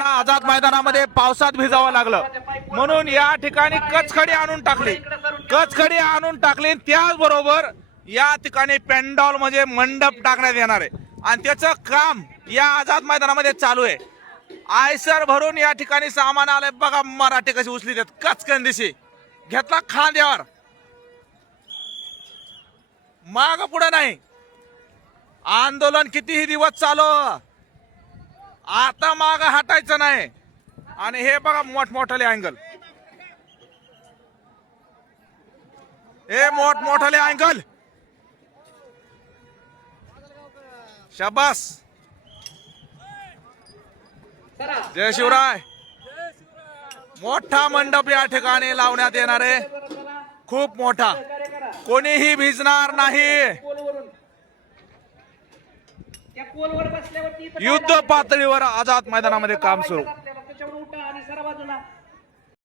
त्यांना आझाद मैदानामध्ये पावसात भिजावं लागलं. म्हणून या ठिकाणी कचखडी आणून टाकली. कचखडी आणून टाकली त्याचबरोबर या ठिकाणी पेंडॉल म्हणजे मंडप टाकण्यात येणार आहे. आणि त्याचं काम या आझाद मैदानामध्ये चालू आहे. आयसर भरून या ठिकाणी सामान आलंय. बघा मराठी कशी उचली देत. कचकन दिशी. घेतला खांद्यावर. माग पुढे नाही. आंदोलन कितीही दिवस चालू. आता माग हटायचं नाही. आणि हे बघा मोठमोठाले अँगल. हे मोठमोठाले अँगल. शबास. जय शिवराय. मोठा मंडप या ठिकाणी लावण्यात येणार आहे. खूप मोठा. कोणीही भिजणार नाही. युद्ध पातळीवर आझाद मैदानामध्ये काम सुरू.